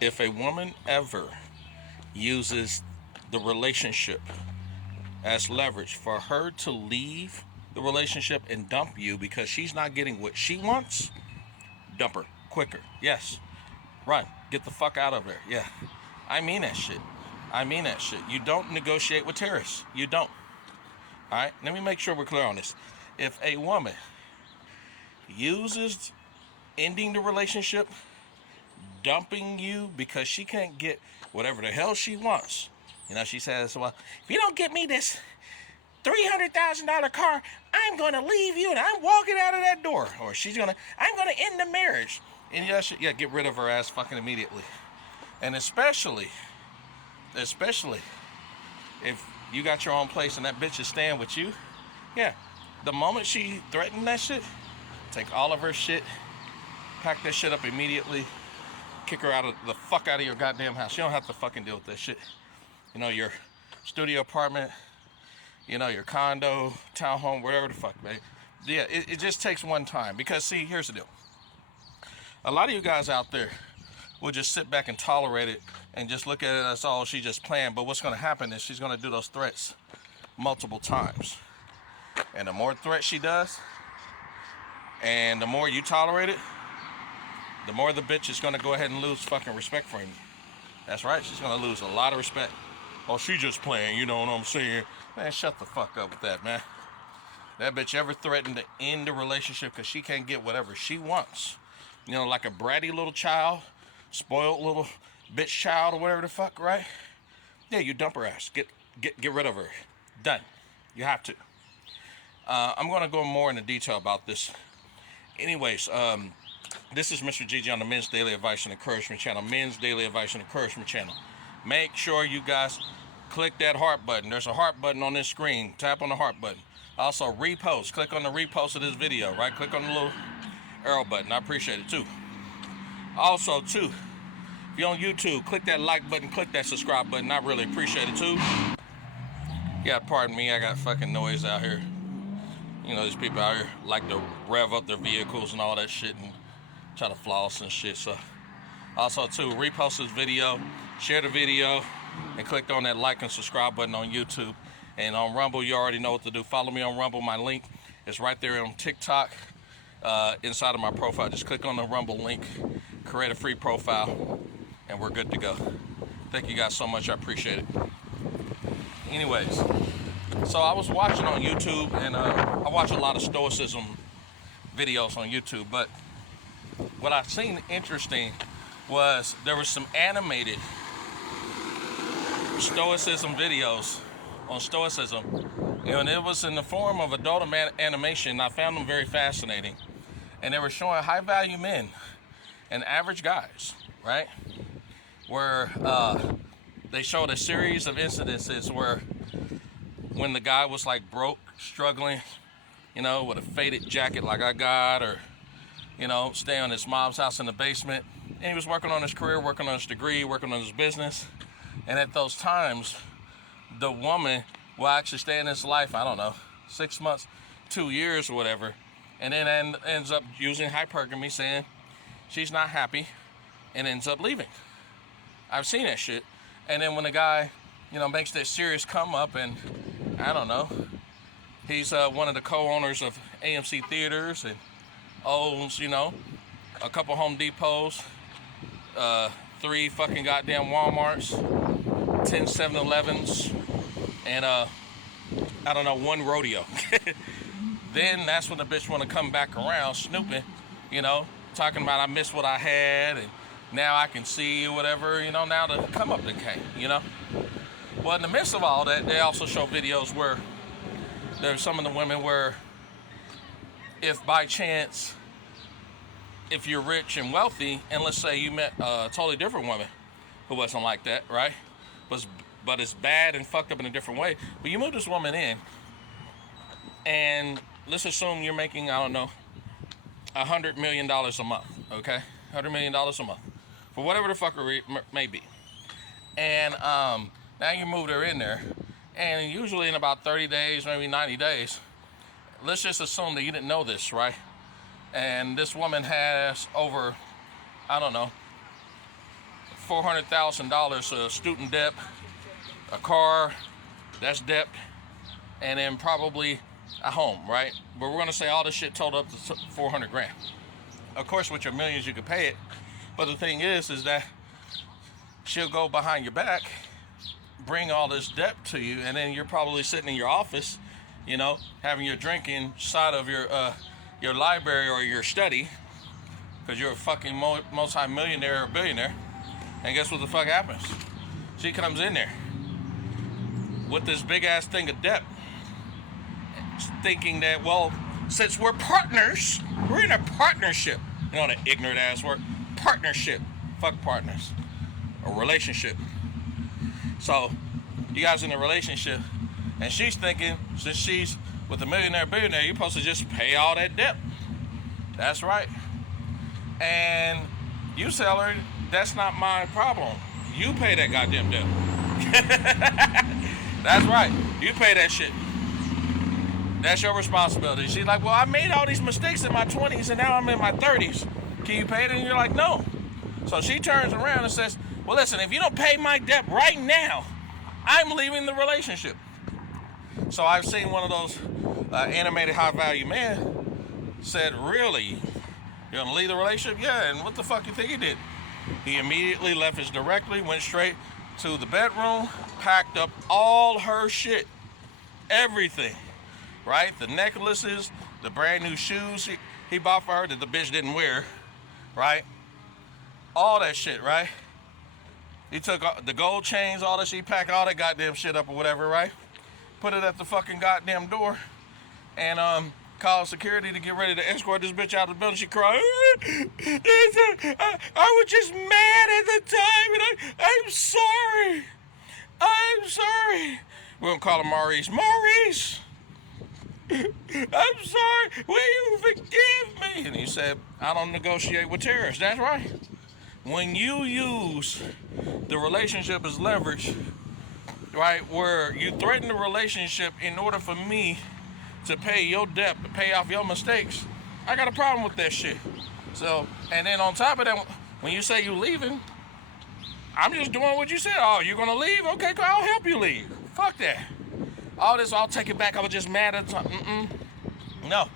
If a woman ever uses the relationship as leverage for her to leave the relationship and dump you because she's not getting what she wants, dump her quicker. Yes. Run. Get the fuck out of there. Yeah. I mean that shit. I mean that shit. You don't negotiate with terrorists. You don't. All right? Let me make sure we're clear on this. If a woman uses ending the relationship, dumping you because she can't get whatever the hell she wants. You know, she says, well, if you don't get me this $300,000 car, I'm going to leave you and I'm walking out of that door. Or I'm going to end the marriage. And yeah, get rid of her ass fucking immediately. And especially if you got your own place and that bitch is staying with you, yeah, the moment she threatened that shit, take all of her shit, pack that shit up immediately, kick her the fuck out of your goddamn house. You don't have to fucking deal with that shit. You know, your studio apartment, you know, your condo, townhome, whatever the fuck, man. Yeah, it just takes one time. Because, see, here's the deal. A lot of you guys out there will just sit back and tolerate it and just look at it as, oh, she just playing. But what's going to happen is she's going to do those threats multiple times. And the more threats she does, and the more you tolerate it, the more the bitch is going to go ahead and lose fucking respect for him. That's right, she's going to lose a lot of respect. Oh, she just playing, you know what I'm saying? Man, shut the fuck up with that, man. That bitch ever threatened to end the relationship because she can't get whatever she wants. You know, like a bratty little child, spoiled little bitch child or whatever the fuck, right? Yeah, you dump her ass. Get rid of her. Done. You have to. I'm going to go more into detail about this. Anyways, this is Mr. Gigi on the Men's Daily Advice and Encouragement channel. Men's Daily Advice and Encouragement channel. Make sure you guys click that heart button. There's a heart button on this screen. Tap on the heart button. Also, repost. Click on the repost of this video, right? Click on the little arrow button. I appreciate it, too. Also, too, if you're on YouTube, click that like button. Click that subscribe button. I really appreciate it, too. Yeah, pardon me. I got fucking noise out here. You know, these people out here like to rev up their vehicles and all that shit and try to floss and shit. So, also, too, repost this video, share the video, and click on that like and subscribe button on YouTube. And on Rumble, you already know what to do. Follow me on Rumble. My link is right there on TikTok inside of my profile. Just click on the Rumble link, create a free profile, and we're good to go. Thank you guys so much. I appreciate it. Anyways, so I was watching on YouTube, and I watch a lot of Stoicism videos on YouTube, but what I've seen interesting was there was some animated Stoicism videos on Stoicism, and it was in the form of adult animation. I found them very fascinating, and they were showing high-value men and average guys, right? Where they showed a series of incidences where when the guy was like broke, struggling, you know, with a faded jacket like I got, or, you know, staying in his mom's house in the basement, and he was working on his career, working on his degree, working on his business, and at those times, the woman will actually stay in his life, I don't know, 6 months, 2 years or whatever, and then ends up using hypergamy, saying she's not happy, and ends up leaving. I've seen that shit. And then when the guy, you know, makes that serious come up, and I don't know, he's one of the co-owners of AMC Theaters and owns, you know, a couple Home Depots, 3 fucking goddamn Walmarts, 10 7-Elevens, and I don't know, 1 rodeo. Then that's when the bitch want to come back around snooping, you know, talking about I miss what I had and now I can see whatever, you know, now the come up that came, you know. Well, in the midst of all that, they also show videos where there's some of the women where if by chance, if you're rich and wealthy, and let's say you met a totally different woman who wasn't like that, right? But it's bad and fucked up in a different way. But you move this woman in, and let's assume you're making, I don't know, $100 million a month, okay? $100 million a month. For whatever the fuck it may be. And now you moved her in there, and usually in about 30 days, maybe 90 days, let's just assume that you didn't know this, right? And this woman has over, I don't know, $400,000 of student debt, a car, that's debt, and then probably a home, right? But we're gonna say all this shit totaled up to 400 grand. Of course, with your millions, you could pay it. But the thing is that she'll go behind your back, bring all this debt to you, and then you're probably sitting in your office, you know, having your drink inside of your library or your study, because you're a fucking multi-millionaire or billionaire. And guess what the fuck happens? She comes in there with this big ass thing of debt, thinking that, well, since we're partners, we're in a partnership. You know that ignorant ass word? Partnership. Fuck partners. A relationship. So, you guys in a relationship, and she's thinking, since she's with a billionaire, you're supposed to just pay all that debt. That's right. And you tell her, that's not my problem. You pay that goddamn debt. That's right. You pay that shit. That's your responsibility. She's like, well, I made all these mistakes in my 20s and now I'm in my 30s. Can you pay it? And you're like, no. So she turns around and says, well, listen, if you don't pay my debt right now, I'm leaving the relationship. So I've seen one of those animated high-value men said, really? You're going to leave the relationship? Yeah, and what the fuck you think he did? He immediately left us directly, went straight to the bedroom, packed up all her shit, everything, right? The necklaces, the brand new shoes he bought for her that the bitch didn't wear, right? All that shit, right? He took the gold chains, all that shit, he packed all that goddamn shit up or whatever, right? Put it at the fucking goddamn door and called security to get ready to escort this bitch out of the building. She cried, I was just mad at the time and I'm sorry. I'm sorry. We're gonna call him Maurice. Maurice! I'm sorry. Will you forgive me? And he said, I don't negotiate with terrorists. That's right. When you use the relationship as leverage, right, where you threaten the relationship in order for me to pay your debt, to pay off your mistakes, I got a problem with that shit. So, and then on top of that, when you say you leaving, I'm just doing what you said. Oh, you're gonna leave? Okay, I'll help you leave. Fuck that. All this, I'll take it back. I was just mad at the time. No,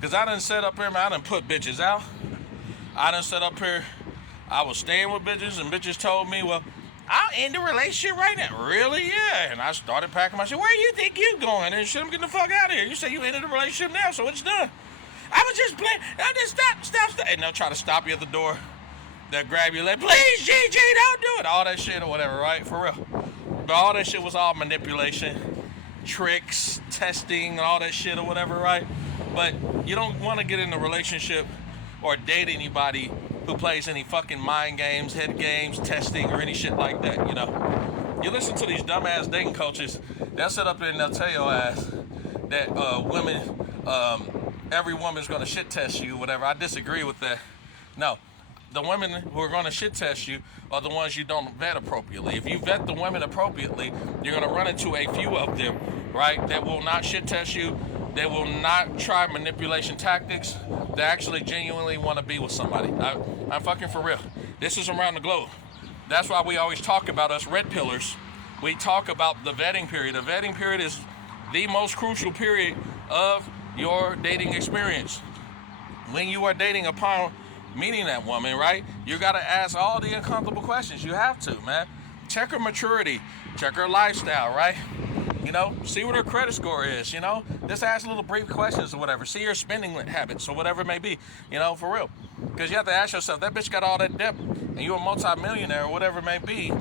because I done set up here, man, I done put bitches out. I done set up here, I was staying with bitches, and bitches told me, well, I'll end the relationship right now. Really? Yeah. And I started packing my shit. Where do you think you going? And shit, I'm getting the fuck out of here. You say you ended the relationship now, so it's done. I was just playing. I just stop. And they'll try to stop you at the door. They'll grab you like, please, GG, don't do it. All that shit or whatever, right? For real. But all that shit was all manipulation, tricks, testing, and all that shit or whatever, right? But you don't want to get in a relationship or date anybody who plays any fucking mind games, head games, testing, or any shit like that, you know. You listen to these dumbass dating coaches, they'll sit up there and they'll tell your ass that every woman's gonna shit test you, whatever. I disagree with that. No, the women who are gonna shit test you are the ones you don't vet appropriately. If you vet the women appropriately, you're gonna run into a few of them, right, that will not shit test you. They will not try manipulation tactics. They actually genuinely want to be with somebody. I'm fucking for real. This is around the globe. That's why we always talk about us red pillars. We talk about the vetting period. The vetting period is the most crucial period of your dating experience. When you are dating upon meeting that woman, right, you got to ask all the uncomfortable questions. You have to, man. Check her maturity. Check her lifestyle, right? You know, see what her credit score is, you know? Just ask little brief questions or whatever. See her spending habits or whatever it may be, you know, for real. Because you have to ask yourself, that bitch got all that debt and you're a multi-millionaire or whatever it may be.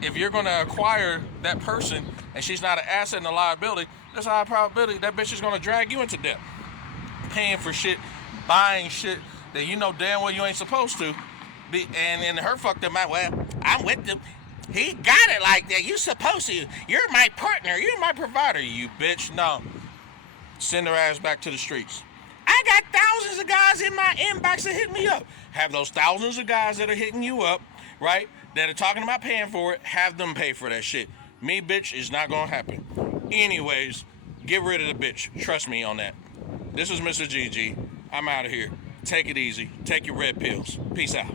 If you're going to acquire that person and she's not an asset and a liability, there's a high probability that bitch is going to drag you into debt. Paying for shit, buying shit that you know damn well you ain't supposed to. And in her fucked up mind, well, I'm with them. He got it like that. You supposed to. You're my partner. You're my provider, you bitch. No. Send her ass back to the streets. I got thousands of guys in my inbox that hit me up. Have those thousands of guys that are hitting you up, right, that are talking about paying for it, have them pay for that shit. Me, bitch, is not going to happen. Anyways, get rid of the bitch. Trust me on that. This is Mr. GG. I'm out of here. Take it easy. Take your red pills. Peace out.